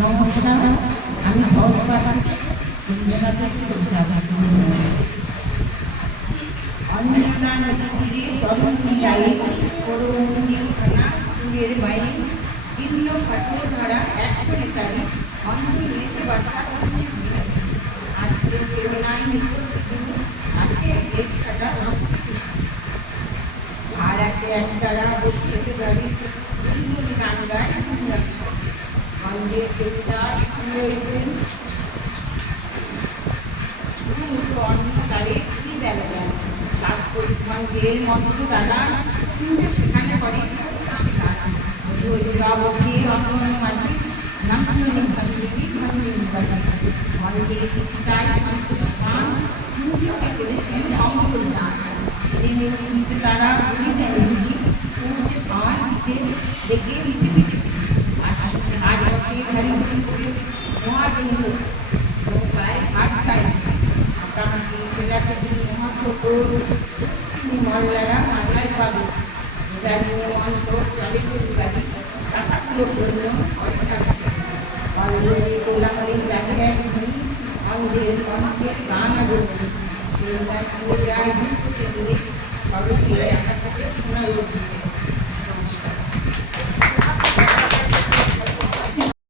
নমস্কার, আমি সহজপাঠা রবীন্দ্রনাথের কবিতা ভাবনা শুনেছি। অঞ্জনা নদী তীরে চলন্নি গায়ে করমন্দির খানা তুঙের মায়ে জীর্ণ ফাটল ধারা এক করে তারি অন্ধ নিয়েছে বাসা আদ্র কেউ নাই নিকট আছে লেজ কাটা আর আছে একতারা বসে খেতে পারি গুনগুন গান গায় মন্দির দেবদাস হয়েছেন তারে কি বেলা দেন সাত পরিধান জেল মস্ত দাদা সেখানে করে অঙ্গন মাঝে নামনি ভাবিয়ে ভাবিয়ে মন্দিরে কৃষিকায় সন্তোষমান মন্দিরকে করেছেন অমঙ্গল দান কিন্তু তারা ঘুরি দেন সে ভাঁড় পিঠে লেগে পিঠে পিঠে আর আছে ঘাড়ি করে মহাজন্য নৌকায় আটকায় আঁকাহাঁকি ছেলেটা দিন মহাপ্রত পশ্চিমী মল্লারা মাজায় পাবে জানিয়ে মন্ত্র চলে গাড়ি টাকাগুলো পূর্ণ অলরে কোলাহলে জানি এক ধনী অন্ধের কণ্ঠের গান আলোচনা সেই গান শুয়ে যায় দূর থেকে দূরে সড়কে আকাশে শোনা